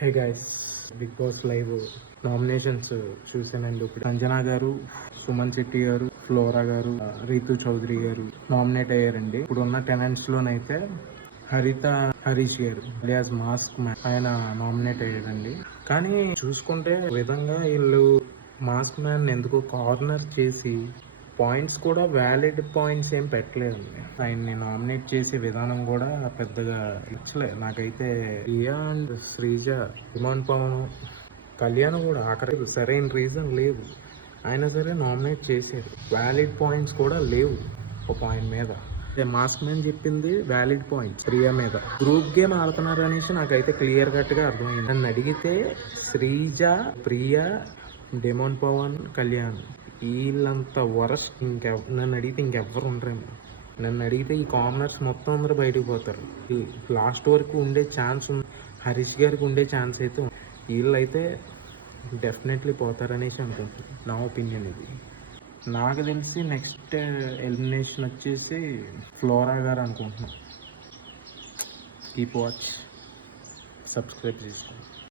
హే guys, Bigg Boss live nominations చూసానండి. ఇప్పుడు సంజనా గారు, సుమన్ శెట్టి గారు, ఫ్లోరా గారు, రీతు చౌదరి గారు నామినేట్ అయ్యారండి. ఇప్పుడు ఉన్న టెనెంట్స్ లోనైతే హరీష్ గారు అలియాస్ మాస్క్ మ్యాన్ ఆయన నామినేట్ అయ్యారండి. కానీ చూసుకుంటే విధంగా వీళ్ళు మాస్క్ మ్యాన్ ఎందుకో కార్నర్ చేసి పాయింట్స్ కూడా వ్యాలిడ్ పాయింట్స్ ఏం పెట్టలేదండి. ఆయన్ని నామినేట్ చేసే విధానం కూడా పెద్దగా ఇచ్చలేదు నాకైతే. రియా అండ్ శ్రీజ, ఇమాన్ పవన్, కళ్యాణ్ కూడా ఆఖరికి సరైన రీజన్ లేదు, అయినా సరే నామినేట్ చేశారు. వ్యాలిడ్ పాయింట్స్ కూడా లేవు ఒక పాయింట్ మీద. మాస్క్ మ్యాన్ చెప్పింది వ్యాలిడ్ పాయింట్స్ ప్రియా మీద. గ్రూప్ గేమ్ ఆడుతున్నారు అనేసి నాకైతే క్లియర్ కట్ గా అర్థమైంది. నన్ను అడిగితే శ్రీజ, ప్రియా, డెమోన్ పవన్, కళ్యాణ్ వీళ్ళంత వరస్ట్ నన్ను అడిగితే ఇంకెవ్వరు ఉండరేమో. నన్ను అడిగితే ఈ కామనర్స్ మొత్తం అందరూ బయటకు పోతారు. లాస్ట్ వరకు ఉండే ఛాన్స్ ఉంది. హరీష్ గారికి ఉండే ఛాన్స్ అయితే వీళ్ళైతే డెఫినెట్లీ పోతారనేసి అనుకుంటున్నాను. నా ఒపీనియన్ ఇది. నాకు తెలిసి నెక్స్ట్ ఎలిమినేషన్ వచ్చేసి ఫ్లోరా గారు అనుకుంటున్నాను. కీప్ వాచ్, సబ్స్క్రైబ్ చేసుకోండి.